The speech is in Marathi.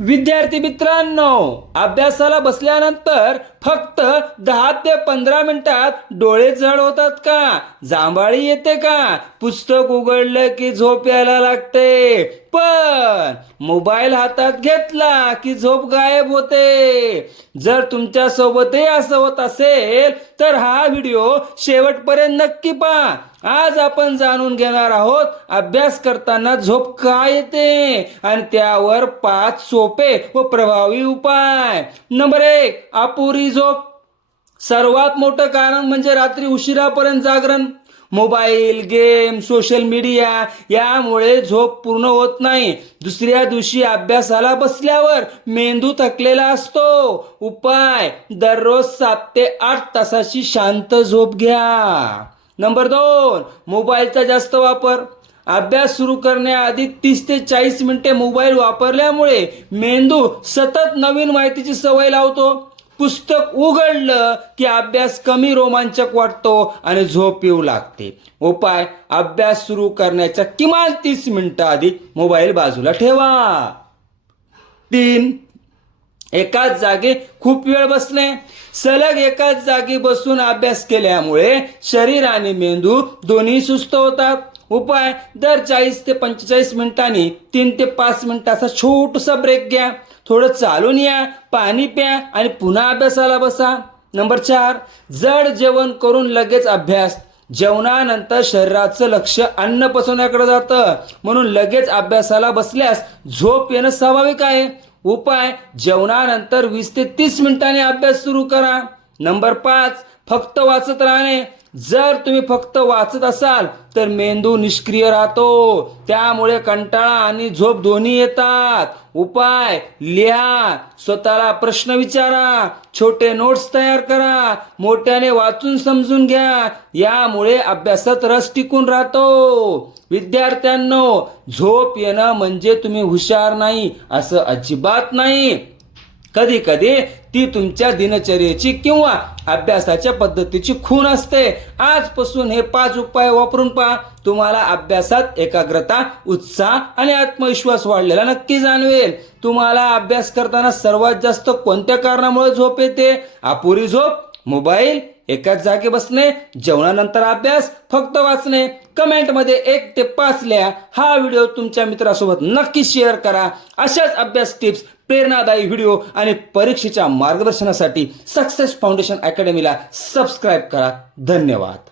विद्यार्थी मित्रांनो, अभ्यासाला बसल्यानंतर फक्त 10 ते 15 मिनिटात डोळे जड होतात का? जांभळी येते का? पुस्तक उघडलं की झोप यायला लागते, पण मोबाईल हातात घेतला की झोप गायब होते. जर तुमच्या सोबतही असं होत असेल तर हा व्हिडिओ शेवटपर्यंत नक्की पहा. आज आपण जाणून घेणार आहोत अभ्यास करताना झोप का येते आणि त्यावर 5 सोपे व प्रभावी उपाय. नंबर 1, अपुरी झोप. सर्वात मोठं कारण म्हणजे रात्री उशिरापर्यंत जागरण. मोबाईल, गेम, सोशल मीडिया यामुळे झोप पूर्ण होत नाही. दुसऱ्या दिवशी अभ्यासाला बसल्यावर मेंदू थकलेला असतो. उपाय: दररोज 7 ते 8 तासाची शांत झोप घ्या. नंबर 2, मोबाईलचा जास्त वापर. अभ्यास सुरू करण्याआधी 30 ते 40 मिनिटे मोबाईल वापरल्यामुळे मेंदू सतत नवीन माहितीची सवय लावतो. पुस्तक उघडलं की अभ्यास कमी रोमांचक वाटतो आणि झोप येऊ लागते. उपाय: अभ्यास सुरू करण्याच्या किमान 30 मिनिटं आधी मोबाईल बाजूला ठेवा. 3, एकाच जागी खूप वेळ बसणे. सलग एकाच जागी बसून अभ्यास केल्यामुळे शरीर आणि मेंदू दोन्ही सुस्त होतात. उपाय: दर 40 ते 45 मिनिटांनी 3 ते 5 मिनिटाचा छोटासा ब्रेक घ्या. थोडं चालून या, पाणी प्या आणि पुन्हा अभ्यासाला बसा. नंबर 4, जड जेवण करून लगेच अभ्यास. जेवणानंतर शरीराचं लक्ष अन्न पचवण्याकडे जातं, म्हणून लगेच अभ्यासाला बसल्यास झोप येणं स्वाभाविक आहे. उपाय: जेवणानंतर 20 ते 30 मिनिटांनी अभ्यास सुरू करा. नंबर 5, फक्त वाचत राहणे. जर तुम्ही फक्त वाचत असाल तर मेंदू निष्क्रिय राहतो, त्यामुळे कंटाळा आणि झोप दोन्ही येतात. उपाय: लिहा, स्वतःला प्रश्न विचारा, छोटे नोट्स तयार करा, मोठ्याने वाचून समजून घ्या. यामुळे अभ्यासात रस टिकून राहतो. विद्यार्थ्यांनो, झोप येणं म्हणजे तुम्ही हुशार नाही असं अजिबात नाही. कधी कधी ती तुमच्या दिनचर्येची किंवा अभ्यासाच्या पद्धतीची खूण असते. आजपासून हे 5 उपाय वापरून पहा. तुम्हाला अभ्यासात एकाग्रता, उत्साह आणि आत्मविश्वास वाढलेला नक्की जाणवेल. तुम्हाला अभ्यास करताना सर्वात जास्त कोणत्या कारणामुळे झोप येते? अपुरी झोप, मोबाईल, एकाच जागी बसणे, जेवणानंतर अभ्यास, फक्त वाचणे. कमेंटमध्ये 1 ते 5 लिहा. हा व्हिडिओ तुमच्या मित्रासोबत नक्की शेअर करा. अशाच अभ्यास टिप्स, प्रेरणादायी व्हिडिओ आणि परीक्षेच्या मार्गदर्शनासाठी सक्सेस फाउंडेशन अकॅडमीला सबस्क्राईब करा. धन्यवाद.